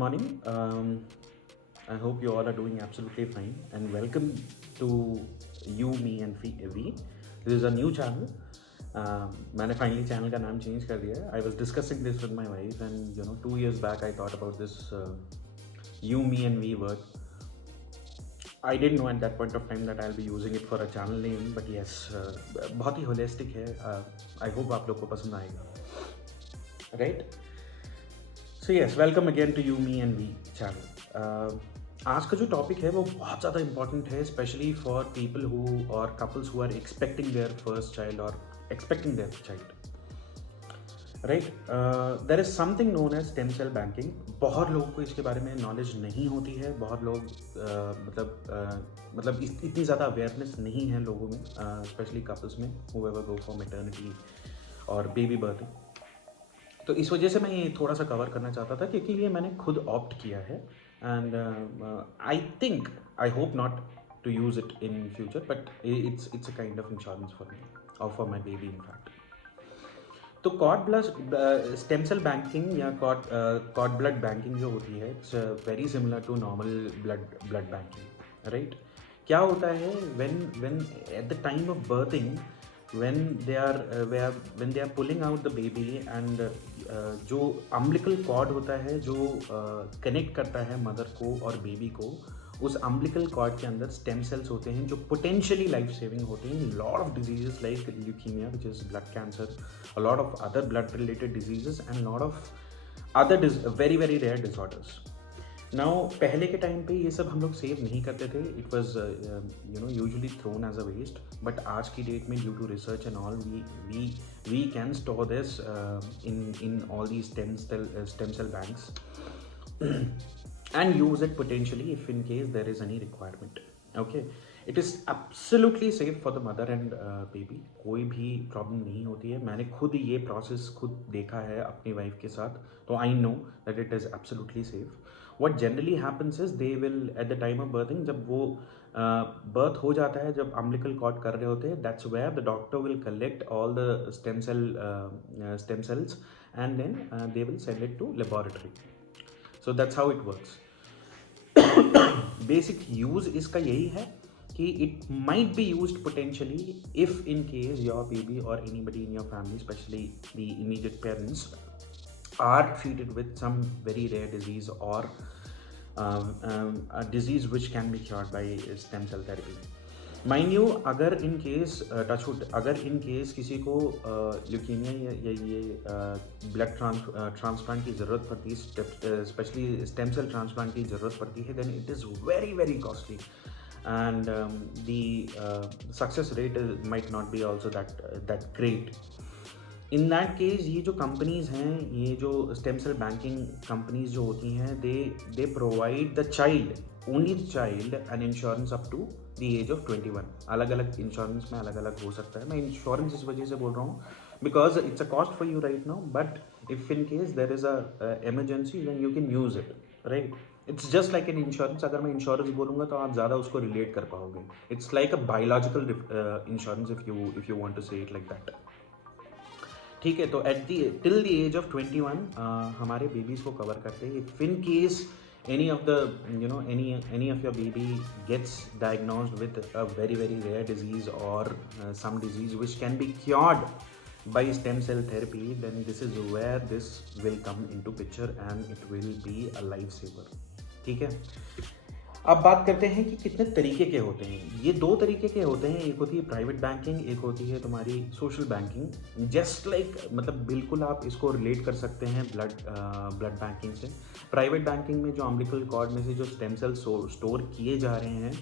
morning. I hope you all are doing absolutely fine, and welcome to You, Me and V. This is a new channel. मैंने finally channel का नाम change कर दिया है. I was discussing this with my wife, and 2 years back I thought about this You, Me and V word. I didn't know at that point of time that I'll be using it for a channel name, but yes, बहुत ही holistic है. I hope आप लोग को पसंद आएगा, right? So yes, welcome again to You, Me and We channel. आज का जो टॉपिक है वो बहुत ज़्यादा इम्पॉर्टेंट है, स्पेशली फॉर पीपल हु और couples who are expecting their first child और expecting their child, right. There is something known as stem cell banking. बहुत लोगों को इसके बारे में नॉलेज नहीं होती है. बहुत लोग मतलब इतनी ज़्यादा अवेयरनेस नहीं है लोगों में, स्पेशली कपल्स में, हूएवर गो फॉर मैटरनिटी और बेबी बर्थ. तो इस वजह से मैं ये थोड़ा सा कवर करना चाहता था, क्योंकि ये मैंने खुद ऑप्ट किया है. And I hope not to use it in future, but it's a kind of insurance for me और for my baby in fact. तो cord blood stem cell banking या कॉर्ड ब्लड बैंकिंग जो होती है, it's very similar to normal blood banking, right. क्या होता है when at the time of birthing, when they are pulling out the baby, and जो umbilical cord होता है जो कनेक्ट करता है मदर को और बेबी को, उस अम्बिलिकल कॉर्ड के अंदर स्टेम सेल्स होते हैं जो पोटेंशियली लाइफ सेविंग होते हैं. Lot of diseases like leukaemia, which is blood cancer, a lot of other blood related diseases, and lot of other very very rare disorders. Now पहले के time पे ये सब हम लोग सेव नहीं करते थे. It was usually thrown as a waste. But आज की डेट में due to research and all we can store this in all the stem cell banks and use it potentially if in case there is any requirement. Okay, it is absolutely safe for the mother and baby. कोई भी problem नहीं होती है. मैंने खुद ये process खुद देखा है अपनी वाइफ के साथ, तो I know that it is absolutely safe. What generally happens is they will eight the time of berthing, जब वो बर्थ हो जाता है, जब अम्बिलिकल कॉर्ड कर रहे होते हैं, that's where the doctor will collect all the stem cells and then they will send it to laboratory. So that's how it works. Basic use इसका यही है कि it might be used potentially if in case your baby or anybody in your family, especially the immediate parents, are treated with some very rare disease or a disease which can be cured by stem cell therapy. Mind you, अगर in case touchwood, अगर in case किसी को leukaemia या ये blood transplant की ज़रूरत पड़ती है, स्पेशली स्टेम सेल ट्रांसप्लांट की ज़रूरत पड़ती है, then it is very very costly, and the success rate might not be also that great. In that case ये जो कंपनीज़ हैं, ये जो स्टेम सेल बैंकिंग कंपनीज जो होती हैं, they provide the child, only the child, an insurance up to the age of 21. अलग अलग इंश्योरेंस में अलग अलग हो सकता है. मैं इंश्योरेंस इस वजह से बोल रहा हूँ because it's a cost for you right now, but if in case there is a emergency then you can use it, right. It's just like an insurance. अगर मैं इंश्योरेंस बोलूँगा तो आप ज़्यादा उसको रिलेट कर पाओगे. It's like a biological insurance if you want to say it like that. ठीक है, तो टिल द एज ऑफ 21 हमारे बेबीज़ को कवर करते हैं. If in case any of your baby gets diagnosed with a very very rare disease or some disease which can be cured by stem cell therapy, then this is where this will come into picture and it will be a lifesaver. ठीक है. अब बात करते हैं कि कितने तरीके के होते हैं. ये 2 तरीके के होते हैं. एक होती है प्राइवेट बैंकिंग, एक होती है तुम्हारी सोशल बैंकिंग. जस्ट लाइक मतलब बिल्कुल आप इसको रिलेट कर सकते हैं ब्लड बैंकिंग से. प्राइवेट बैंकिंग में जो अम्बिलिकल कॉर्ड में से जो स्टेम सेल स्टोर किए जा रहे हैं,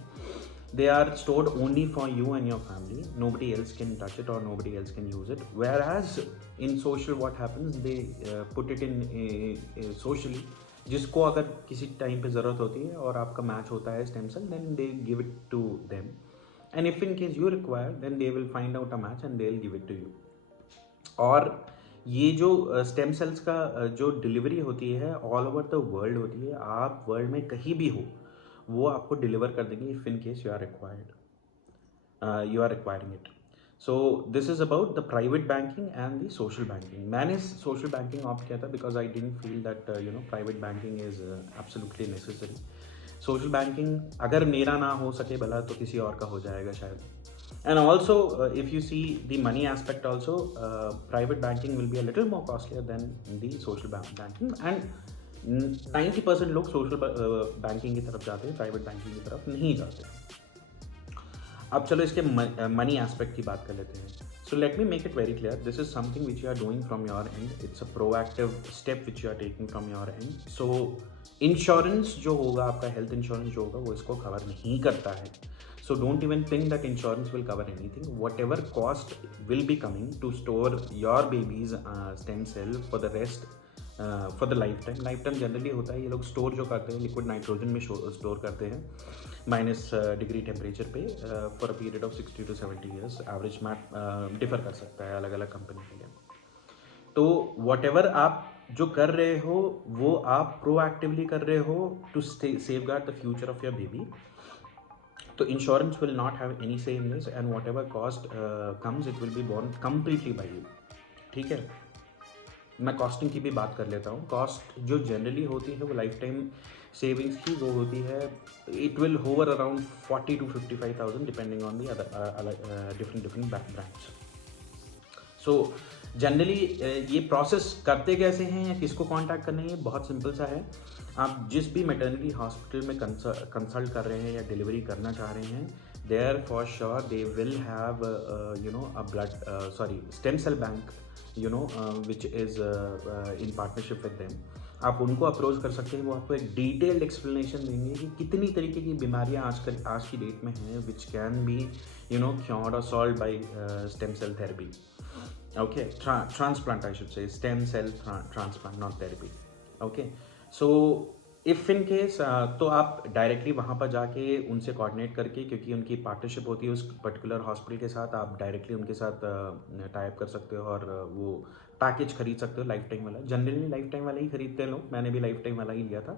they are stored only for you and your family. Nobody else can touch it or nobody else can use it. Whereas in social what happens, they put it in socially, जिसको अगर किसी time पे ज़रूरत होती है और आपका match होता है stem cell, then they give it to them, and if in case you require then they will find out a match and they will give it to you. और ये जो स्टेम सेल्स का जो delivery होती है all over the world होती है. आप वर्ल्ड में कहीं भी हो, वो आपको डिलीवर कर देंगे if in case you are required, you are requiring it. So this is about the private banking and the social banking. मैंने सोशल बैंकिंग ऑप्ट किया था because I didn't feel that private banking is absolutely necessary. Social banking अगर मेरा ना हो सके भला तो किसी और का हो जाएगा शायद. And also, if you see the money aspect also, private banking will be a little more costlier than the social banking. And 90% लोग social banking की तरफ जाते हैं, private banking की तरफ नहीं जाते. अब चलो इसके मनी एस्पेक्ट की बात कर लेते हैं. So let me make it very clear, this is something which you are doing from your end. It's a proactive step which you are taking from your end. So insurance जो होगा आपका, health insurance जो होगा वो इसको cover नहीं करता है. So don't even think that insurance will cover anything. Whatever cost will be coming to store your baby's stem cell for the rest, for the lifetime. Lifetime generally होता है, ये लोग स्टोर जो करते हैं लिक्विड नाइट्रोजन में store करते हैं -डिग्री टेम्परेचर पे for a period of 60 to 70 years. Average math differ कर सकता है अलग अलग कंपनी के लिए. तो वॉट एवर आप जो कर रहे हो वो आप प्रोएक्टिवली कर रहे हो to safeguard the future of your baby. तो insurance will not have any say in this, and whatever cost comes it will be borne completely by you. ठीक है, मैं कॉस्टिंग की भी बात कर लेता हूँ. कॉस्ट जो जनरली होती है वो लाइफ टाइम सेविंग्स की वो होती है, it will hover around 40 to 55,000 depending on the other different brands. So generally ये प्रोसेस करते कैसे हैं या किसको कांटेक्ट करना है, ये बहुत सिंपल सा है. आप जिस भी मैटरनिटी हॉस्पिटल में कंसल्ट कर रहे हैं या डिलीवरी करना चाह रहे हैं, there for sure they will have a blood stem cell bank which is in partnership with them. आप उनको अप्रोच कर सकते हैं. वो आपको एक डिटेल्ड एक्सप्लेनेशन देंगे कि कितनी तरीके की बीमारियां आज की डेट में हैं विच कैन बी क्योर्ड और solve by stem cell therapy. Okay, transplant I should say, stem cell transplant, not therapy. Okay, so if in case तो आप डायरेक्टली वहाँ पर जाके उनसे कोऑर्डिनेट करके, क्योंकि उनकी पार्टनरशिप होती है उस पर्टिकुलर हॉस्पिटल के साथ, आप डायरेक्टली उनके साथ टाइप कर सकते हो और वो पैकेज खरीद सकते हो लाइफ टाइम वाला. जनरली लाइफ टाइम वाला ही खरीदते हैं लोग, मैंने भी लाइफ टाइम वाला ही लिया था.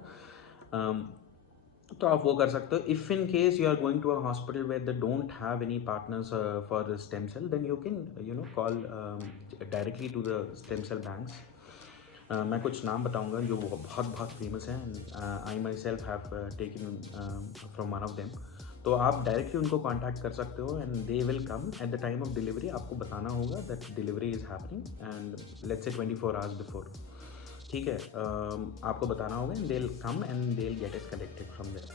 तो आप वो कर सकते हो. If in case you are going to a hospital where they don't have any partners for stem cell, then you can call directly to the stem cell banks. मैं कुछ नाम बताऊंगा जो बहुत बहुत फेमस हैं. I myself have taken from one of them. तो आप डायरेक्टली उनको कांटेक्ट कर सकते हो and they will come at the time of delivery. आपको बताना होगा that delivery is happening and let's say 24 hours before. ठीक है, आपको बताना होगा and they will come and they will get it collected from there.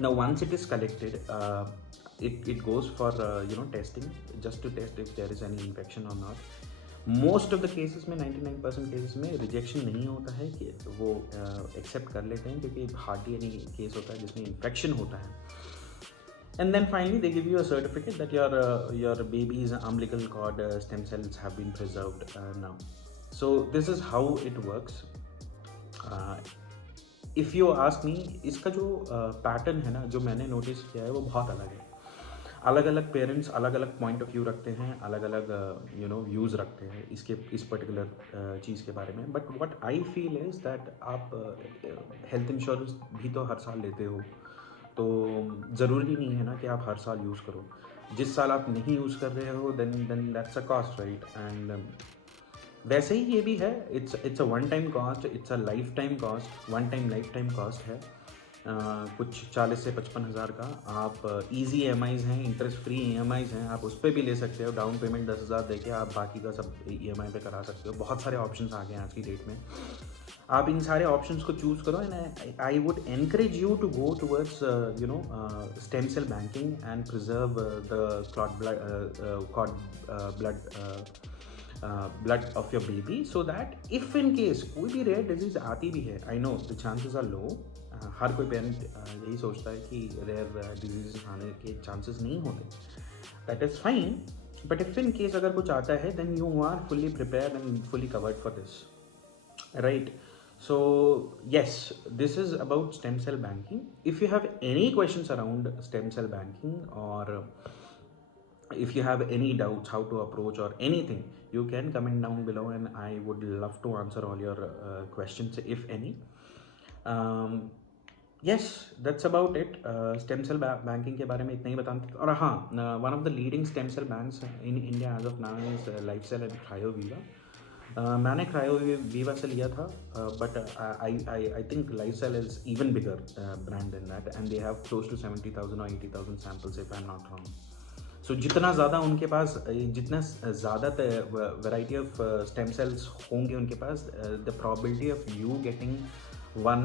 Now once it is collected, it goes for testing, just to test if there is any infection or not. Most of the cases में 99% cases में rejection नहीं होता है कि वो accept कर लेते हैं, क्योंकि हार्डली एनी केस होता है जिसमें इन्फेक्शन होता है. And then finally they give you a certificate that your baby's umbilical cord stem cells have been preserved now. So this is how it works. If you ask me, इसका जो pattern है ना, जो मैंने notice किया है वो बहुत अलग है. अलग अलग पेरेंट्स अलग अलग पॉइंट ऑफ व्यू रखते हैं, अलग अलग व्यूज़ रखते हैं इस पर्टिकुलर चीज़ के बारे में. But what I feel is that आप हेल्थ इंश्योरेंस भी तो हर साल लेते हो, तो ज़रूरी नहीं है ना कि आप हर साल यूज़ करो. जिस साल आप नहीं यूज़ कर रहे हो then that's a cost, right. And वैसे ही ये भी है, it's a one time cost, it's a life time cost. One time life time cost है. कुछ 40 से 55 हज़ार का. आप ईजी EMIs हैं, इंटरेस्ट फ्री EMIs हैं, आप उस पर भी ले सकते हो. डाउन पेमेंट 10,000 देके आप बाकी का सब EMI पे करा सकते हो. बहुत सारे ऑप्शंस आ गए हैं आज की डेट में. आप इन सारे ऑप्शंस को चूज़ करो and I would encourage you to go towards stem cell banking and preserve the blood of your baby, so that if in case कोई भी रेयर डिजीज़ आती भी है, I know the chances are low. हर कोई parent यही सोचता है कि रेयर डिजीज आने के चांसेस नहीं होते. That is fine, but if in case अगर कुछ आता है then you are fully prepared and fully covered for this, right. So yes, this is about stem cell banking. If you have any questions around stem cell banking, or if you have any doubts how to approach or anything, you can comment down below and I would love to answer all your questions if any. Yes that's about it. Stem cell banking के बारे में इतना ही बताना। और हाँ, one of the leading stem cell banks in India as of now is LifeCell and Cryoviva. मैंने Cryoviva से लिया था, but I think LifeCell is even bigger brand than that, and they have close to 70,000 और 80,000 samples if I am not wrong. So जितना ज़्यादा उनके पास, जितना ज़्यादा वैरायटी ऑफ स्टेम सेल्स होंगे उनके पास, the probability of you getting one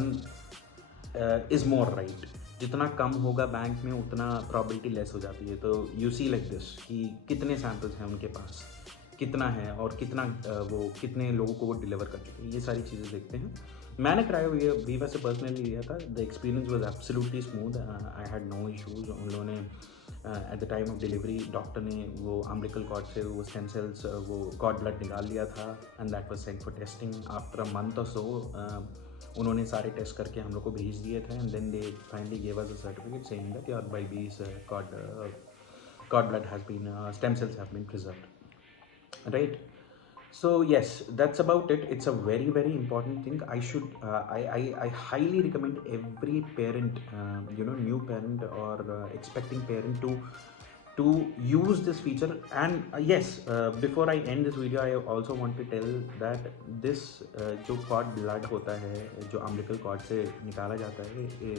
is more right. जितना कम होगा बैंक में उतना प्रॉबिलिटी लेस हो जाती है। तो यू सी लाइक दिस कि कितने सैम्पल्स हैं उनके पास, कितना है, और कितना वो कितने लोगों को वो डिलीवर कर चुके हैं, ये सारी चीज़ें देखते हैं। मैंने क्रायोवीवा से पर्सनली लिया था। The experience was absolutely smooth. I had no issues. उन लोगों ने at the time of delivery doctor ने वो अम्बिलिकल कॉर्ड से वो स्टेम सेल्स, वो कॉर्ड ब्लड निकाल लिया था, and that was sent for testing. After a month or so उन्होंने सारे टेस्ट करके हम लोग को भेज दिए थे, and then they finally gave us a certificate saying that your baby's cord blood has been stem cells have been preserved, right? So yes, that's about it. It's a very very important thing. I highly recommend every parent, new parent or expecting parent to use this feature. And yes, before I end this video, I also want to tell that this जो cord blood होता है, जो umbilical cord से निकाला जाता है,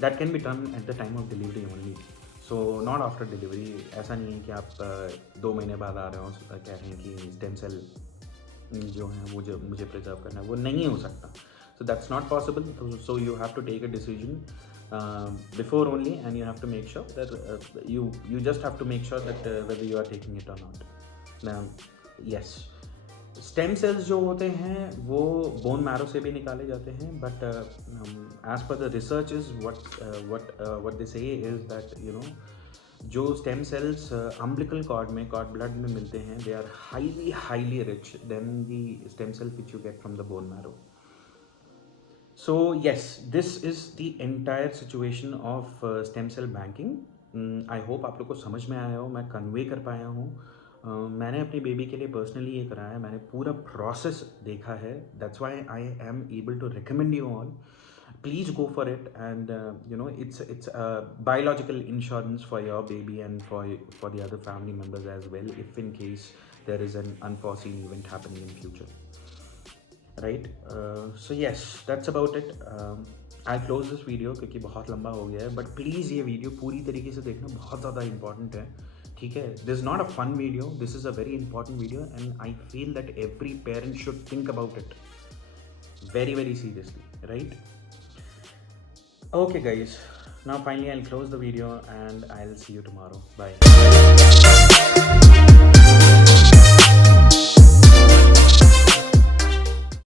that can be done at the time of delivery only. So not after delivery. ऐसा नहीं है कि आप 2 महीने बाद आ रहे हो कह रहे हैं कि स्टेम सेल जो है मुझे प्रिजर्व करना है, वो नहीं हो सकता। So that's not possible. So you have to take a decision before only, and you have to make sure that you just have to make sure that whether you are taking it or not. Now, yes, stem cells जो होते हैं वो bone marrow से भी निकाले जाते हैं, but as per the research is what they say is that जो stem cells umbilical cord blood में मिलते हैं, they are highly rich then the stem cell which you get from the bone marrow. So yes, this is the entire situation of stem cell banking. I hope आप लोग को समझ में आया हो, मैं कन्वे कर पाया हूँ। मैंने अपनी बेबी के लिए पर्सनली ये कराया है, मैंने पूरा प्रोसेस देखा है। That's why I am able to recommend you all, please go for it. And it's a biological insurance for your baby and for the other family members as well, if in case there is an unforeseen event happening in future, right? So yes, that's about it. I close this video क्योंकि बहुत लंबा हो गया है, but please ये video पूरी तरीके से देखना, बहुत ज़्यादा इंपॉर्टेंट है, ठीक है? This is not a fun video, this is a very important video, and I feel that every parent should think about it very very seriously, right? Okay guys, now finally I'll close the video and I'll see you tomorrow. Bye.